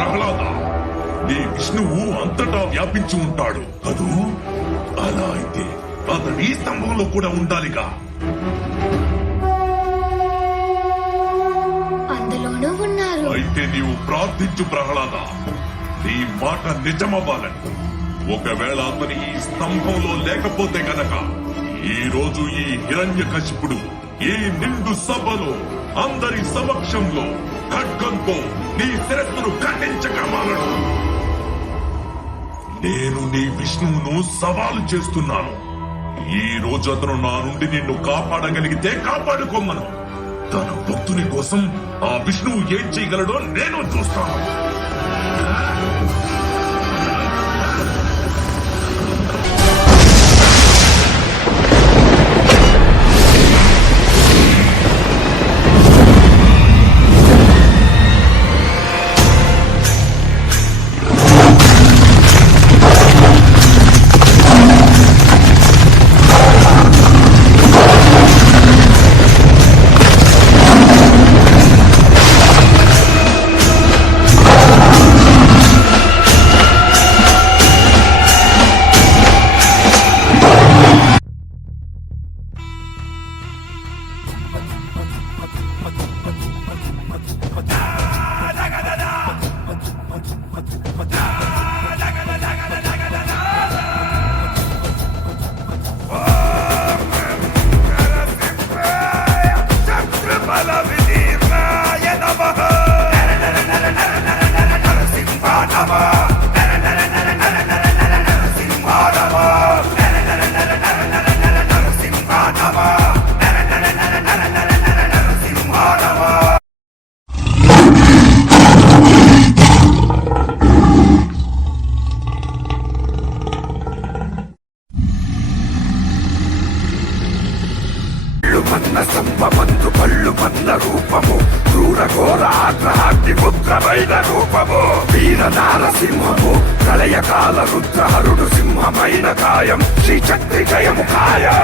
ప్రహ్లాద, నీ విష్ణువు అంతటా వ్యాపించి ఉంటాడు కదూ? అలా అయితే అతడు ఈ స్తంభంలో కూడా ఉండాలిగా. అందులోనూ ఉన్నారు. అయితే నీవు ప్రార్థించు ప్రహ్లాద, నీ మాట నిజమవ్వాలని. ఒకవేళ అతని ఈ స్తంభంలో లేకపోతే గనక ఈ రోజు ఈ హిరణ్యకశిపుడు ఈ నిండు సభలో అందరి సమక్షంలో ఖడ్గంతో నీ శిరస్సును ఖండించగలడు. నేను నీ విష్ణువును సవాలు చేస్తున్నాను. ఈ రోజు అతను నా నుండి నిన్ను కాపాడగలిగితే కాపాడుకోమను. తన భక్తుని కోసం ఆ విష్ణువు ఏం చేయగలడో నేను చూస్తాను. రూపము క్రూర ఘోర ఆగ్రహాగ్ని పుత్రమైన రూపము వీర నారసింహము ప్రళయకాల రుద్రహరుడు సింహమైన కాయం శ్రీచక్రి జయము ఖాయం.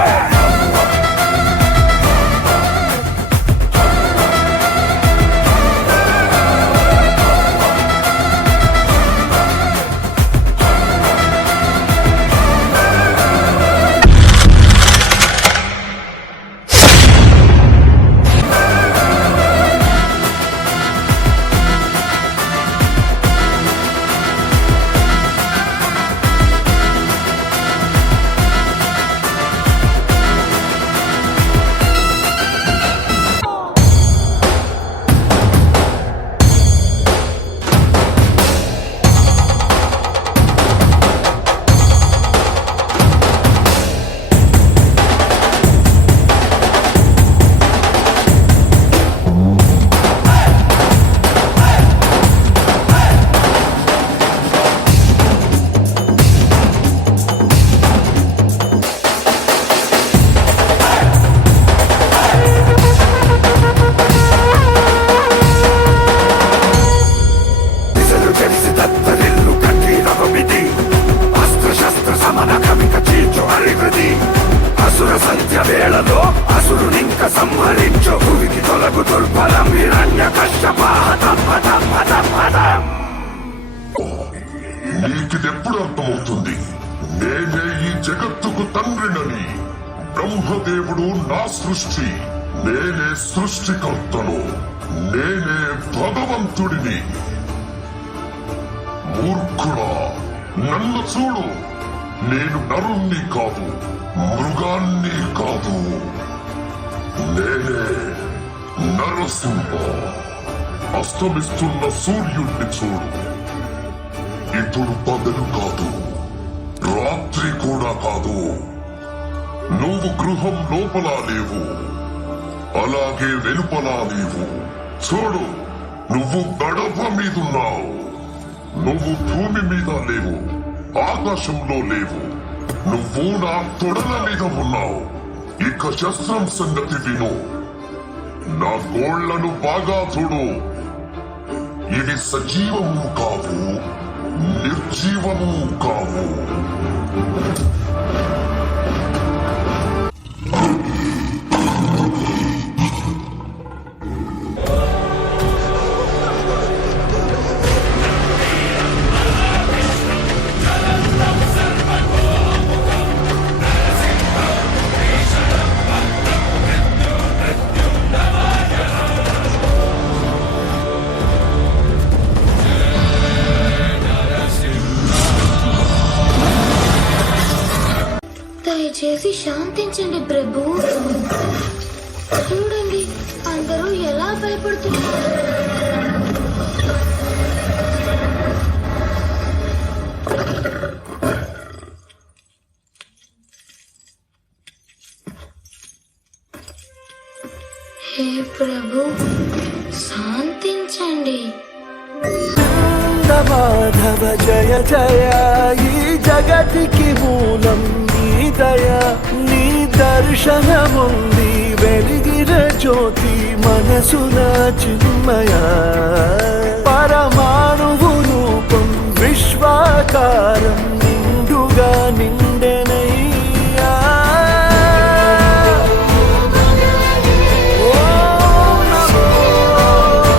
వేళలో అసురునింక సంహరించు భూమికి తొలగు దుర్బలం హిరణ్యకశ్యపాహతం. నీకిదెప్పుడు అర్థమవుతుంది? నేనే ఈ జగత్తుకు తండ్రినని. బ్రహ్మదేవుడు నా సృష్టి, నేనే సృష్టికర్తను, నేనే భగవంతుడిని. మూర్ఖుడా, నన్ను చూడు. నేను నరుణ్ణి కాదు, మృగాన్ని కాదు. నేనే నరసింహ. అస్తమిస్తున్న సూర్యుడిని చూడు. ఇప్పుడు పగలు కాదు, రాత్రి కూడా కాదు. నువ్వు గృహం లోపల లేవు, అలాగే వెలుపలా లేవు. చూడు, నువ్వు గడప మీదున్నావు. నువ్వు భూమి మీద లేవు, ఆకాశంలో లేవు. నువ్వు నా తొడల మీద ఉన్నావు. ఇక శస్త్రం సంగతి విను. నా గోళ్లను బాగా చూడు. ఇవి సజీవము కావు, నిర్జీవము కావు. శాంతించండి ప్రభు. చూడండి అందరూ ఎలా భయపడుతున్నారు. హే ప్రభు శాంతించండి. మాధవ జయ జయ, ఈ జగతికి మూలం నీ దయ. నీ దర్శనముంది వెలిగిన జ్యోతి మనసున చిన్మయ. పరమాణువు రూపం విశ్వాకారం నిండుగా నిండెనయ్యా. ఓం నమో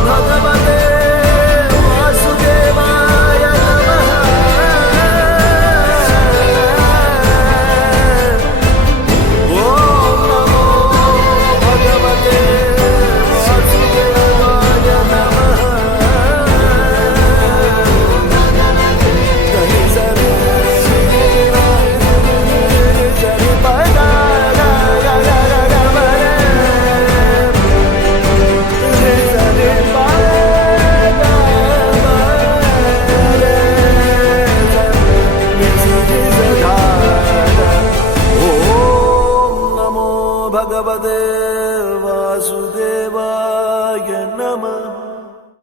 భగవతే వాసుదేవాయ నమః. ఓం నమో భగవతే వాసుదేవాయ నమః. గని సరి సరి పద గ గ గ గ మరే. ఓం నమో భగవతే వాసుదేవాయ నమః.